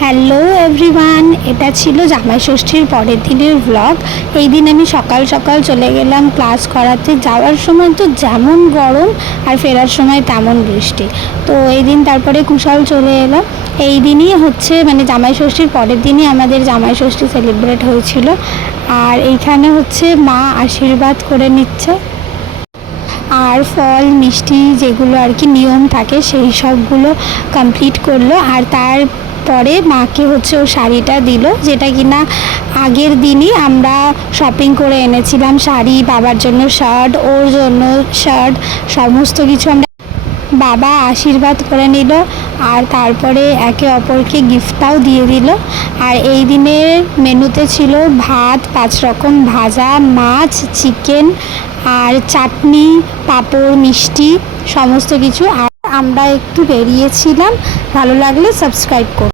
Hello everyone, এটা ছিল জামাই ষষ্ঠীর পরের দিনের ব্লগ। এই দিন আমি সকাল সকাল চলে গেলাম ক্লাস করাতে। যাওয়ার সময় তো যেমন গরম আর ফেরার সময় তেমন বৃষ্টি। তো এই দিন তারপরে কুশাল চলে এলো। এই দিনই হচ্ছে মানে জামাই ষষ্ঠীর পরের দিনই আমাদের জামাই ষষ্ঠী সেলিব্রেট হয়েছিল। আর এইখানে হচ্ছে মা আশীর্বাদ করে নিচ্ছে, আর ফল মিষ্টি যেগুলো আর কি নিয়ম থাকে সেই সবগুলো কমপ্লিট করলো। আর তারপরে মাকে হচ্ছে ও শাড়িটা দিল, যেটা কিনা আগের দিনই আমরা শপিং করে এনেছিলাম। শাড়ি, বাবার জন্য শার্ট, ওর জন্য শার্ট, সমস্ত কিছু আমরা। বাবা আশীর্বাদ করে নিল আর তারপরে একে অপরকে গিফটটাও দিয়ে দিল। আর এই দিনের মেনুতে ছিল ভাত, 5 রকম ভাজা, মাছ, চিকেন আর চাটনি, পাঁপড়, মিষ্টি, সমস্ত কিছু। আর আমরা একটু বেরিয়েছিলাম। ভালো লাগলে সাবস্ক্রাইব করুন।